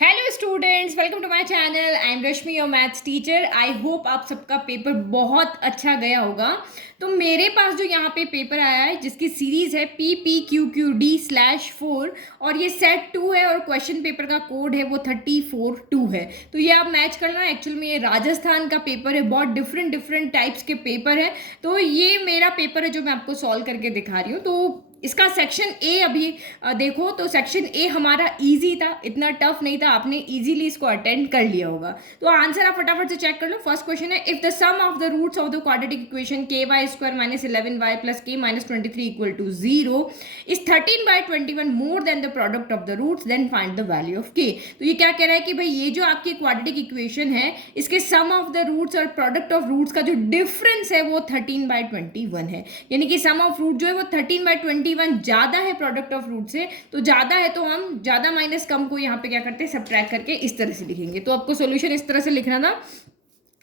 Hello students, welcome to my channel. I am Rashmi, your maths teacher. I hope आप सबका paper बहुत अच्छा गया होगा। तो मेरे पास जो यहाँ पे पेपर आया है जिसकी सीरीज है PPQQD/4 और ये सेट 2 है और क्वेश्चन पेपर का कोड है वो 342 है। तो ये आप मैच करना। एक्चुअल में ये राजस्थान का पेपर है, बहुत डिफरेंट डिफरेंट टाइप्स के पेपर है। तो ये मेरा पेपर है जो मैं आपको सॉल्व करके दिखा रही हूँ। तो इसका सेक्शन ए अभी देखो तो सेक्शन ए हमारा इजी था, इतना टफ नहीं था, आपने इजीली इसको अटेंड कर लिया होगा। तो आंसर आप फटाफट से चेक कर लो। फर्स्ट क्वेश्चन है, if the sum of the roots of the quadratic equation ky² - 11y + k - 23 = 0 is 13/21 more than the product of the roots, then find the value of k। तो ये क्या कह रहा है कि भाई ये जो आपकी क्वाड्रेटिक इक्वेशन है इसके सम ऑफ द रूट्स और प्रोडक्ट ऑफ रूट्स का जो डिफरेंस है वो 13/21 है। यानी कि सम ऑफ रूट जो है वो 13/21 ज्यादा है प्रोडक्ट ऑफ रूट से। तो ज्यादा है तो हम ज्यादा माइनस कम को यहाँ पे क्या करते हैं, सब्ट्रैक्ट करके इस तरह से लिखेंगे। तो आपको सॉल्यूशन इस तरह से लिखना था।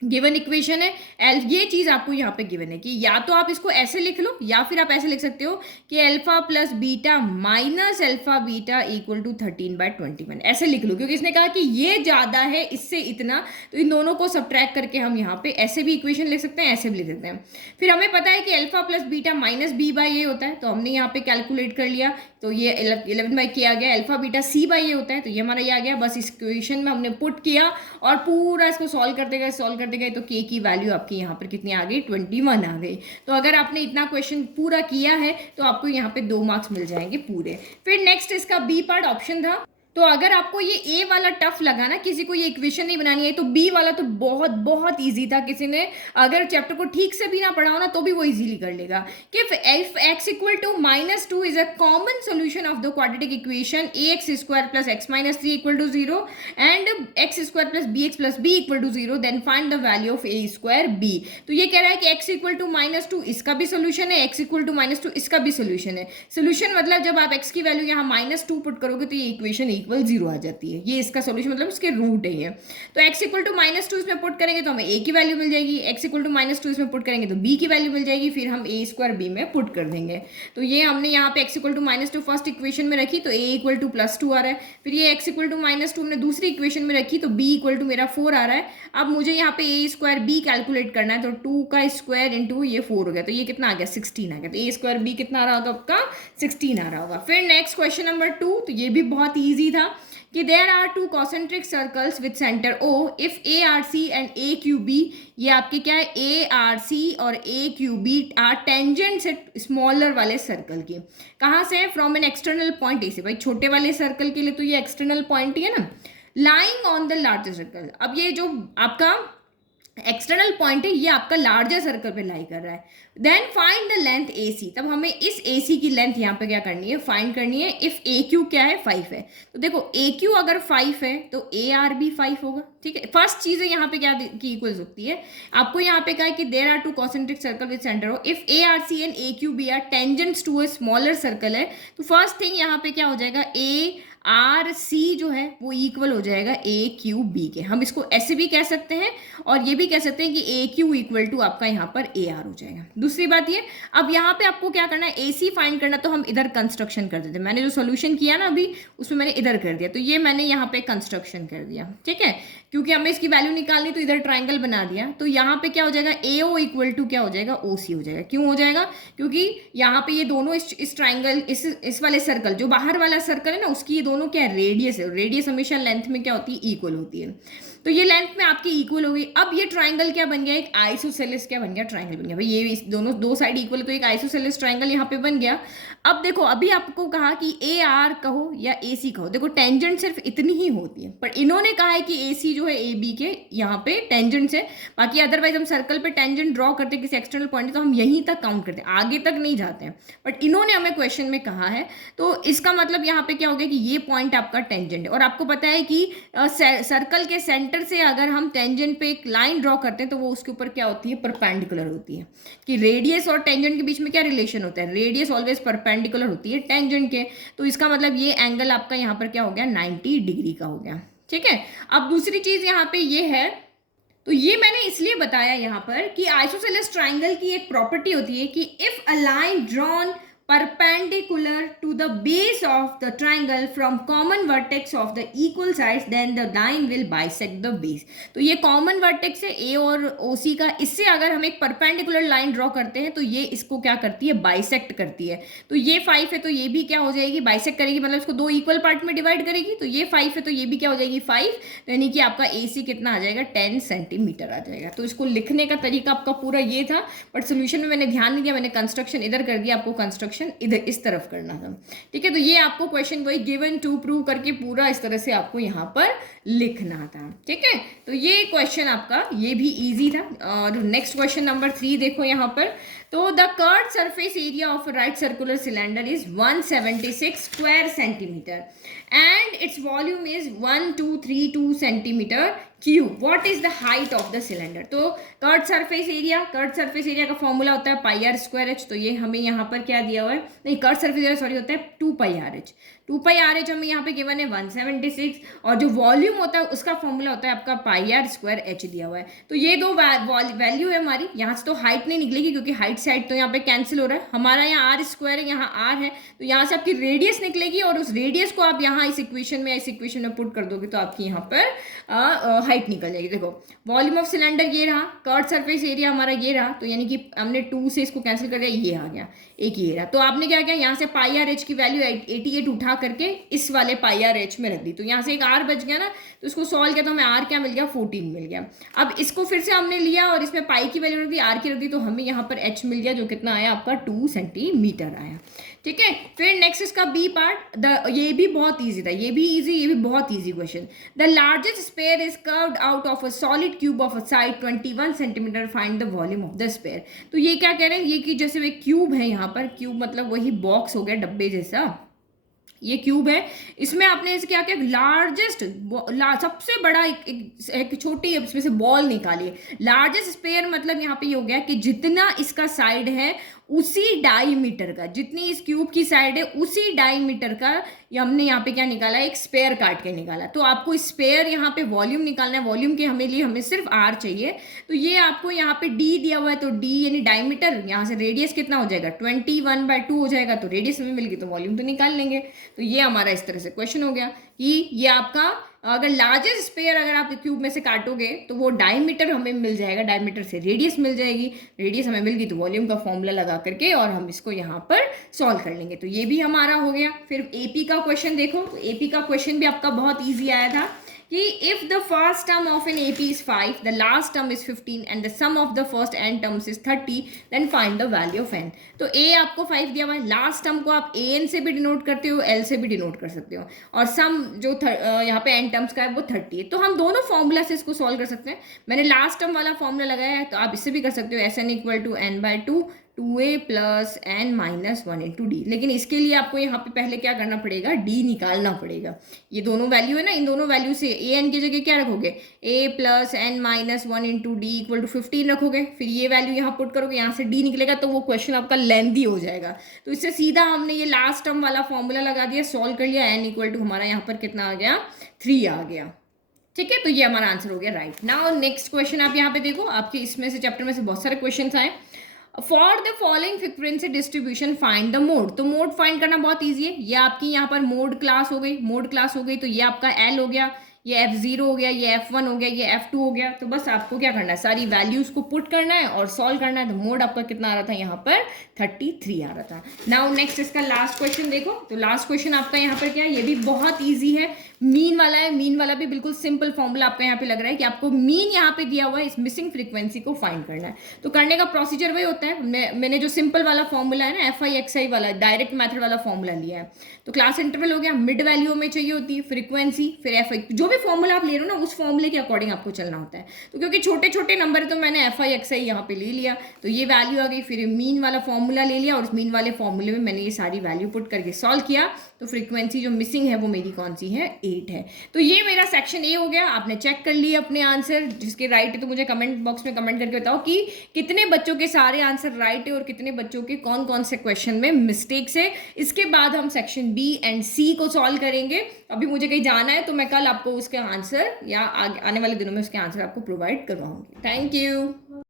गिवन इक्वेशन है एल, ये चीज आपको यहाँ पे गिवन है कि या तो आप इसको ऐसे लिख लो या फिर आप ऐसे लिख सकते हो कि alpha plus beta minus alpha beta equal to 13/21 ऐसे लिख लो, क्योंकि इसने कहा कि ये ज्यादा है इससे इतना। तो इन दोनों को सब्ट्रैक्ट करके हम यहाँ पे ऐसे भी इक्वेशन लिख सकते हैं, ऐसे भी लिख सकते हैं। फिर हमें पता है कि alpha plus beta minus b/a होता है, तो हमने यहाँ पे कैलकुलेट कर लिया। तो ये 11/k आ गया। अल्फा बीटा c/a होता है, तो ये हमारा ये आ गया। बस इस इक्वेशन में हमने पुट किया और पूरा इसको सॉल्व करते गए तो k की वैल्यू आपकी यहाँ पर कितनी आ गई, 21 आ गई। तो अगर आपने इतना क्वेश्चन पूरा किया है तो आपको यहाँ पे 2 मार्क्स मिल जाएंगे पूरे। फिर नेक्स्ट इसका बी पार्ट ऑप्शन था। तो अगर आपको ये ए वाला टफ लगा ना, किसी को ये इक्वेशन नहीं बनानी है, तो बी वाला तो बहुत बहुत इजी था। किसी ने अगर चैप्टर को ठीक से भी ना पढ़ा हो ना तो भी वो इजीली कर लेगा कि if x = -2 is a common solution of the quadratic equation ax² + x - 3 = 0 and x² + bx + b = 0 then find the value of a² b। तो ये कह रहा है कि x = -2 इसका भी सोल्यूशन है, x = -2 इसका भी सोल्यूशन है। सोल्यूशन मतलब जब आप x की वैल्यू यहाँ -2 पुट करोगे तो ये इक्वेशन 0 आ जाती है। ये इसका सॉल्यूशन मतलब इसके रूट है ये। तो x = -2 इसमें पुट करेंगे तो हमें a की वैल्यू मिल जाएगी, x = -2 इसमें पुट करेंगे तो b की वैल्यू मिल जाएगी, फिर हम a² b में पुट कर देंगे। तो ये हमने यहाँ पे x = -2 फर्स्ट इक्वेशन में रखी तो a = +2 आ रहा है। फिर ये x = -2 हमने दूसरी इक्वेशन में रखी तो b = मेरा 4 आ रहा है। अब मुझे यहाँ पे a² b कैलकुलेट करना है, तो 2 का स्क्वायर इंटू ये 4 हो गया, तो ये कितना आ गया, 16 आ गया। तो a² b कितना आ रहा होगा आपका, 16 आ रहा होगा। फिर नेक्स्ट क्वेश्चन नंबर 2, तो ये भी बहुत ईजी था कि there are two concentric circles with center O if ARC and AQB, ये आपके क्या है, ARC और AQB आर टेंजेंट से स्मॉलर वाले सर्कल की। कहाँ से, from an external point A से। भाई छोटे वाले सर्कल के लिए तो ये एक्सटर्नल पॉइंट ही है ना। Lying on the larger circle, अब ये जो आपका एक्सटर्नल पॉइंट है ये आपका लार्जर सर्कल पे लाई कर रहा है। Then find the length AC, तब हमें इस AC की लेंथ यहाँ पे क्या करनी है, फाइंड करनी है। इफ AQ क्या है, 5 है, तो देखो AQ अगर 5 है तो AR भी 5 होगा। ठीक है, फर्स्ट चीज है यहाँ पे क्या की इक्वल्स होती है, आपको यहाँ पे कहा है कि there are two concentric circle with centre O if ARC and AQB are tangents to a smaller circle है। तो फर्स्ट थिंग यहाँ पे क्या हो जाएगा, ARC जो है वो इक्वल हो जाएगा AQB के। हम इसको ऐसे भी कह सकते हैं और ये भी कह सकते हैं कि AQ इक्वल टू आपका यहाँ पर AR हो जाएगा। दूसरी बात ये, अब यहाँ पे आपको क्या करना है, AC फाइंड करना, तो हम इधर कंस्ट्रक्शन कर देते हैं। मैंने जो सोल्यूशन किया ना अभी उसमें मैंने इधर कर दिया, तो ये मैंने यहाँ पे कंस्ट्रक्शन कर दिया। ठीक है, क्योंकि हमें इसकी वैल्यू निकालनी तो इधर ट्राइंगल बना दिया। तो यहाँ पे क्या हो जाएगा, AO इक्वल टू क्या हो जाएगा, OC हो जाएगा। क्यों हो जाएगा, क्योंकि यहाँ पे ये दोनों इस ट्राइंगल इस वाले सर्कल, जो बाहर वाला सर्कल है ना, उसकी ये दोनों क्या रेडियस है। रेडियस हमेशा लेंथ में क्या होती है, इक्वल होती है। तो ये लेंथ में आपकी इक्वल हो गई। अब ये ट्राइंगल क्या बन गया, एक आइसोसेलेस क्या बन गया, ट्राइंगल बन गया। भाई ये दोनों दो साइड इक्वल, तो एक आइसोसेलेस ट्राइंगल यहाँ पे बन गया। अब देखो, अभी आपको कहा कि AR कहो या AC कहो, देखो टेंजेंट सिर्फ इतनी ही होती है, पर इन्होंने कहा है कि AC जो है AB के यहाँ पे टेंजेंट है। बाकी अदरवाइज हम सर्कल पे टेंजेंट ड्रॉ करते हैं किसी एक्सटर्नल पॉइंट, तो हम यहीं तक काउंट करते हैं, आगे तक नहीं जाते हैं। बट इन्होंने हमें क्वेश्चन में कहा है, तो इसका मतलब यहाँ पे क्या हो गया कि ये पॉइंट आपका टेंजेंट है। और आपको पता है कि सर्कल के सेंटर से अगर हम टेंजेंट पे एक लाइन ड्रॉ करते हैं तो वो उसके ऊपर क्या होती है, परपेंडिकुलर होती है। कि रेडियस और टेंजेंट के बीच में क्या रिलेशन होता है, रेडियस ऑलवेज परपेंडिकुलर होती है टेंजेंट के। तो इसका मतलब ये एंगल आपका यहाँ पर क्या हो गया, 90 डिग्री का हो गया। ठीक है, अब दूसरी चीज यहाँ पे ये है, तो ये मैंने इसलिए बताया यहाँ पर कि आइसोसेलेस ट्राइंगल की एक प्रॉपर्टी होती है कि if a line drawn perpendicular to the base of the triangle from common vertex of the equal sides, then the line will bisect the base. तो ये कॉमन वर्टेक्स है ए और ओ सी का, इससे अगर हम एक परपेंडिकुलर लाइन ड्रॉ करते हैं तो ये इसको क्या करती है, बाइसेक्ट करती है. तो ये 5 है तो ये भी क्या हो जाएगी, बाइसेक्ट करेगी, मतलब इसको दो इक्वल पार्ट में डिवाइड करेगी. तो ये 5 है तो ये भी क्या हो जाएगी 5, तो यानी कि आपका ए सी कितना आ जाएगा 10 सेंटीमीटर आ जाएगा. तो इसको लिखने का तरीका आपका पूरा ये था, बट सोल्यूशन में मैंने ध्यान नहीं दिया, मैंने कंस्ट्रक्शन इधर कर दिया, आपको कंस्ट्रक्शन इधर इस तरफ करना था. ठीक है, तो ये आपको क्वेश्चन वही गिवन टू प्रूव करके पूरा इस तरह से आपको यहाँ पर लिखना था. ठीक है, तो ये क्वेश्चन आपका ये भी इजी था. और नेक्स्ट क्वेश्चन नंबर 3 देखो यहाँ पर. तो the curved surface area of right circular cylinder is 176 square centimetre and its volume is 1232 centimetre cube. What is the height of the cylinder. तो कर्व्ड सरफेस एरिया का formula होता है पाई are square H. तो ये हमें यहाँ पर क्या दिया हुआ है, नहीं कर्व्ड सरफेस एरिया सॉरी होता है 2 पाई आर एच. 2 पाई आर एच हमें यहाँ पे गिवन है 176, और जो वॉल्यूम होता है उसका फॉर्मूला होता है आपका पाई आर स्क्वायर एच दिया हुआ है. तो ये दो वैल्यू है हमारी. यहाँ से तो हाइट नहीं निकलेगी क्योंकि हाइट साइड तो यहाँ पे कैंसिल हो रहा है. हमारा यहाँ आर स्क्वायर है, यहाँ आर है, तो यहाँ से आपकी रेडियस निकलेगी और उस रेडियस को आप यहाँ इस इक्वेशन में पुट कर दोगे तो आपकी यहाँ पर हाइट निकल जाएगी. देखो वॉल्यूम ऑफ सिलेंडर ये रहा, कर्व्ड सरफेस एरिया हमारा ये रहा, तो यानी कि हमने 2 से इसको कैंसिल कर दिया, ये आ गया, एक ये रहा. तो आपने क्या किया, यहाँ से पाई आर एच की वैल्यू 88 उठा करके इस वाले पाई आर एच में रख दी. तो यहाँ से एक आर बच गया ना, तो इसको सॉल्व किया तो हमें आर क्या मिल गया 14 मिल गया. अब इसको फिर से हमने लिया और इसमें पाई की वैल्यू रख दी, आर की रख दी, तो हमें यहाँ पर एच मिल गया जो कितना आया आपका 2 सेंटीमीटर आया. ठीक है, फिर नेक्स्ट इसका बी पार्ट. ये भी बहुत ईजी था, ये भी बहुत easy question. The largest sphere is carved out of a solid cube of a side 21 centimetre, find the volume of the sphere. तो ये क्या कह रहे हैं, ये कि जैसे एक क्यूब है, यहाँ पर क्यूब मतलब वही बॉक्स हो गया डब्बे जैसा, ये क्यूब है, इसमें आपने इसे क्या किया, लार्जेस्ट सबसे बड़ा एक छोटी इसमें से बॉल निकाली है. लार्जेस्ट स्पेयर मतलब यहाँ पे ये हो गया कि जितना इसका साइड है उसी डाईमीटर का, जितनी इस क्यूब की साइड है उसी डाईमीटर का ये हमने यहाँ पे क्या निकाला, एक स्पेयर काट के निकाला. तो आपको स्पेयर यहाँ पे वॉल्यूम निकालना है, वॉल्यूम के हमें सिर्फ आर चाहिए. तो ये आपको यहाँ पे डी दिया हुआ है, तो डी यानी डायमीटर, यहाँ से रेडियस कितना हो जाएगा 21/2 हो जाएगा. तो रेडियस हमें मिल गई तो वॉल्यूम तो निकाल लेंगे. तो ये हमारा इस तरह से क्वेश्चन हो गया कि ये आपका अगर लार्जेस्ट स्पेयर अगर आप क्यूब में से काटोगे तो वो डायमीटर हमें मिल जाएगा, डायमीटर से रेडियस मिल जाएगी, रेडियस हमें मिल गई तो वॉल्यूम का फॉर्मूला लगा करके और हम इसको यहाँ पर सॉल्व कर लेंगे. तो ये भी हमारा हो गया. फिर एपी का क्वेश्चन देखो, तो एपी का क्वेश्चन भी आपका बहुत ईजी आया था कि if the first term of an AP is 5, the last term is 15 and the sum of the first n terms is 30, then find the value of n. तो ए आपको 5 दिया हुआ है, लास्ट टर्म को आप ए एन से भी डिनोट करते हो, एल से भी डिनोट कर सकते हो, और सम जो यहाँ पे एन टर्म्स का है वो 30 है. तो हम दोनों फॉर्मूला से इसको सॉल्व कर सकते हैं. मैंने लास्ट टर्म वाला फॉर्मूला लगाया है, तो आप इससे भी कर सकते हो, S n equal to n by 2 2a plus n minus 1 into d. लेकिन इसके लिए आपको यहाँ पे पहले क्या करना पड़ेगा, डी निकालना पड़ेगा. ये दोनों वैल्यू है ना, इन दोनों वैल्यू से ए एन की जगह क्या रखोगे, a plus n minus 1 into d equal to 15 रखोगे. फिर ये वैल्यू यहाँ पुट करोगे, यहाँ से डी निकलेगा, तो वो क्वेश्चन आपका लेंथी हो जाएगा. तो इससे सीधा हमने ये लास्ट टर्म वाला फॉर्मूला लगा दिया, सॉल्व कर लिया, एन इक्वल टू हमारा यहाँ पर कितना आ गया 3 आ गया. ठीक है, तो ये हमारा आंसर हो गया राइट. नाउ नेक्स्ट क्वेश्चन आप यहाँ पे देखो, आपके इसमें से चैप्टर में से बहुत सारे क्वेश्चन आए. For the following frequency distribution find the mode. तो मोड फाइंड करना बहुत ईजी है. ये आपकी यहाँ पर मोड क्लास हो गई, तो ये आपका एल हो गया, ये F0 हो गया, ये F1 हो गया, ये F2 हो गया. तो बस आपको क्या करना है, सारी वैल्यूज को पुट करना है और सॉल्व करना है. तो मोड आपका कितना आ रहा था यहाँ पर 33 आ रहा था. नाउ नेक्स्ट इसका लास्ट क्वेश्चन देखो. तो लास्ट क्वेश्चन आपका यहाँ पर क्या है, ये भी बहुत ईजी है, मीन वाला है. मीन वाला भी बिल्कुल सिंपल फॉर्मूला आपका यहाँ पे लग रहा है कि आपको मीन यहाँ पे दिया हुआ है, इस मिसिंग फ्रीक्वेंसी को फाइंड करना है. तो करने का प्रोसीजर वही होता है, मैंने जो सिंपल वाला फॉर्मूला है ना, FI/XI वाला डायरेक्ट मेथड वाला फॉर्मूला लिया है. तो क्लास इंटरवल हो गया, मिड वैल्यू में चाहिए होती है फ्रीक्वेंसी, फिर FI, जो भी फॉर्मूला आप ले रहे हो ना उस फॉर्मूले के अकॉर्डिंग आपको चलना होता है. तो क्योंकि छोटे छोटे नंबर है तो मैंने FI/XI यहाँ पे ले लिया, तो ये वैल्यू आ गई. फिर मीन वाला फॉर्मूला ले लिया और उस मीन वाले फॉर्मूले में मैंने ये सारी वैल्यू पुट करके सॉल्व किया. तो फ्रीक्वेंसी जो मिसिंग है वो मेरी कौन सी है, 8 है. तो ये मेरा सेक्शन ए हो गया. आपने चेक कर लिए अपने आंसर, जिसके राइट है तो मुझे कमेंट बॉक्स में कमेंट करके बताओ कि कितने बच्चों के सारे आंसर राइट है और कितने बच्चों के कौन कौन से क्वेश्चन में मिस्टेक्स है. इसके बाद हम सेक्शन बी एंड सी को सॉल्व करेंगे. अभी मुझे कहीं जाना है तो मैं कल आपको उसके आंसर या आने वाले दिनों में उसके आंसर आपको प्रोवाइड करवाऊंगी. Thank you.